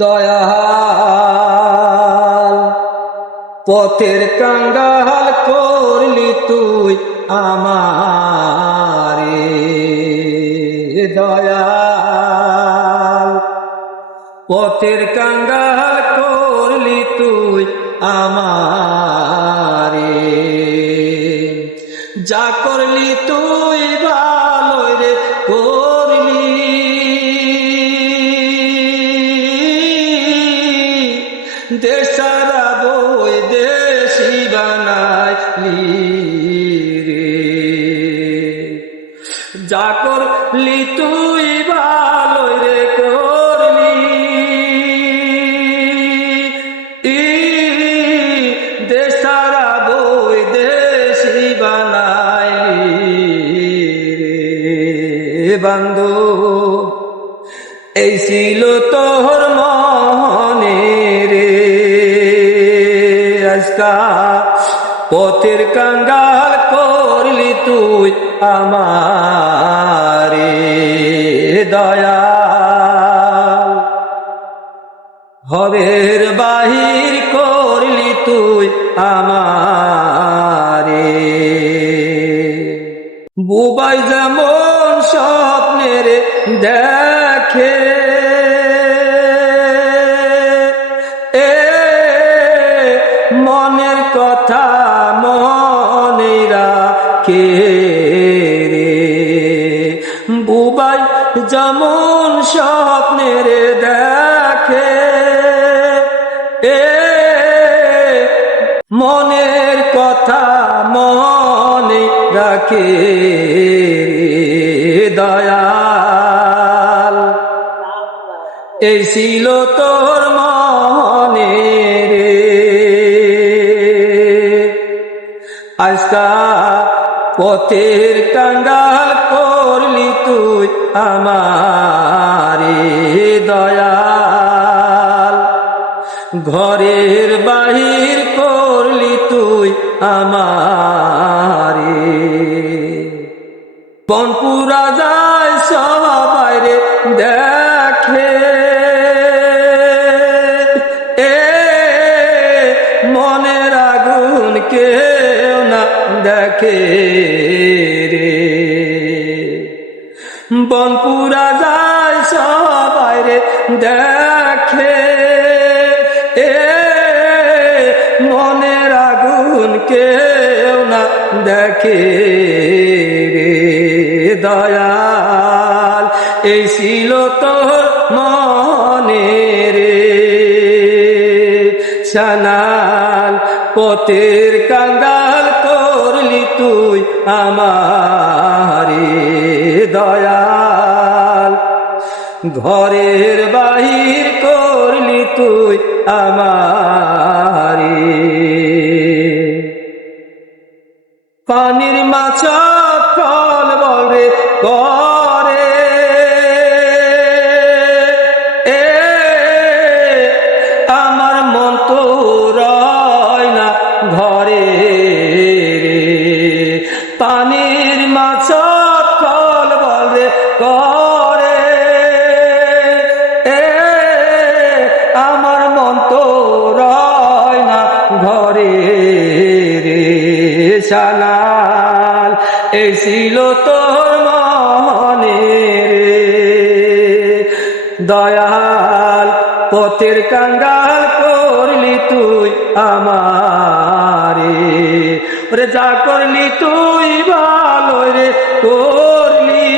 দয়াল পথের কাঙ্গাল করলি তুই আমারে। দয়াল পথের কাঙ্গাল করলি তুই আমারে। যা করলি তুই ভালোই রে করলি, দেশারা বই দেশি বানাইলি রে। যা করলি তুই ভালোই রে করলি, দেশারা বই দেশি বানাইলি রে। বন্ধু এই ছিল তোর মনে রে, আজকা পথের কাঙ্গাল করলি তুই আমারে। দয়াল হবের বাহির করলি তুই আমারে। বুবাই যেমন স্বপ্নের দেখে, মনের কথা মনে রাখে রে। বুবাই যেমন স্বপ্নের দেখে, মনের কথা মনে রাখে রে। দয়াল এই ছিল তোর মনে রে, আজকা পথের কাঙ্গাল করলি তুই আমারে। দয়াল ঘরের বাহির করলি তুই আমারে। বনপুরা যায় সবাই রে দেখে, মনের আগুন কেউ না দেখে রে। বনপুরা যায় সবাই রে দেখে, মনের আগুন কেউ না দেখে রে। দয়াল এই ছিল তোর মনে রে, সানাল পথের কাঙ্গাল করলি তুই আমারে। দয়াল ঘরের বাহির করলি তুই আমারে। পানির মাছ ফল বলে করে, আমার মন তো রয় না ঘরে রে। পানির মাছ ফল বলে করে, আমার মন তো রয় না ঘরে রে। সালাল এই ছিল তোর মনে রে। দয়াল পথের কাঙ্গাল করলি তুই আমারে। ওরে যা করলি তুই ভালো রে করলি,